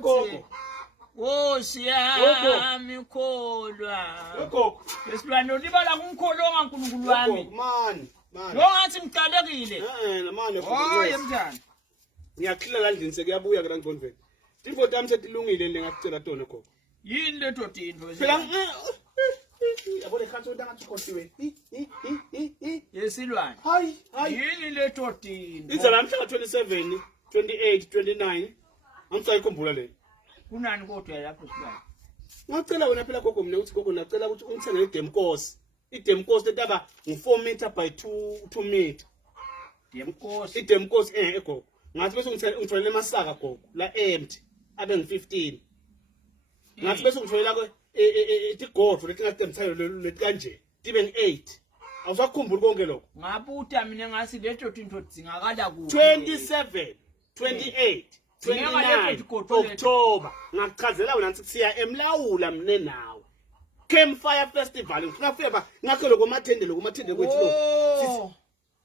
Gogo. Oh siyami kholwa. Gogo. Esilwane ulibala kumkholonga uNkulunkulu wami. Man. Lo ngathi ngicalekile. Manje Oh yemnjani. Ngiyaxhila la ndini sekuyabuya ke la ngconveni. Imfoto yami setilungile ngingacela tona gogo. Yini le dodini Phela yabona ikhathi ngathi khosiwe. Yesilwane. Hayi. Yini le dodini. Iza namhla 27, 28, 29. Angisayikhumbula le. Kunani kodwa lapho silwane? Ngicela wena phela gogo mina uthi gogo ngicela ukuthi ungithengele idemcourse. Idemcourse letaba ngu4 meter by 2 meter. Demkosi. Idemcourse gogo. Ngathi bese ngitholele emasaka gogo la empty abe ngi15. Ngathi bese ngitholela ke itigofo leti ngatemthayo leti kanje tibe ngi8. Awusakhumbula konke lokho? Ngabuta mina ngasi le dodini dzingakala ku 27, 28, 29 October. Ngakuchazela wena ngithi siya emlawula mne nawe. Campfire Festival ngifuna feva ngakho lokho mathendele kwethu lo.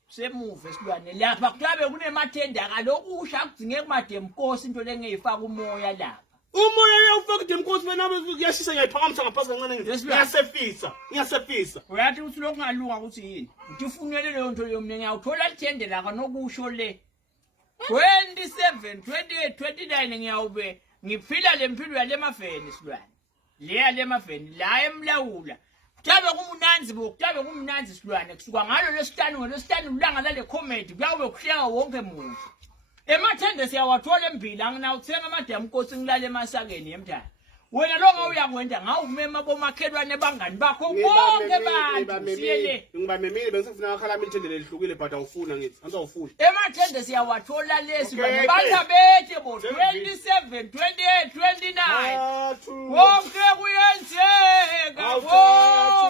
Semuve esilwane lapha kutabe kunemathende akalokusha kudzinge kumademkosi into lengeyifaka umoya lapha. Umoya uyawufaka idemkosi wena kuyashisa ngiyaphakamisa ngaphansi kancane ngiyasefisa. Uyathi uthi lokungalunga ukuthi yini? Uyifunele leyo nto leyo mina ngiyawuthola ithende la kanokusho le. 27, 28, 29 ngiyawube ngiphila lempilo yale mafeni silwane. Le yale mafeni la emlawula. Kutabe kumnanzi silwane kusuka ngalo lesitanu ulanga lale comedy kuyabe kuhleka wonke umuntu. Emathende siyawathola embila nginawuthenga amademkosi ngilale emasakeni emthana. Wena lo ngawuyakwenda ngawumema bomakhelwane bangani bakho bonke bantu siyele. Ngibamemile bese ngifuna akhala imithende lehlukile but awufuna ngithi angizawufuna. Emathende siyawathola lesi bantu bethe bo 27, 28, 29. Wonke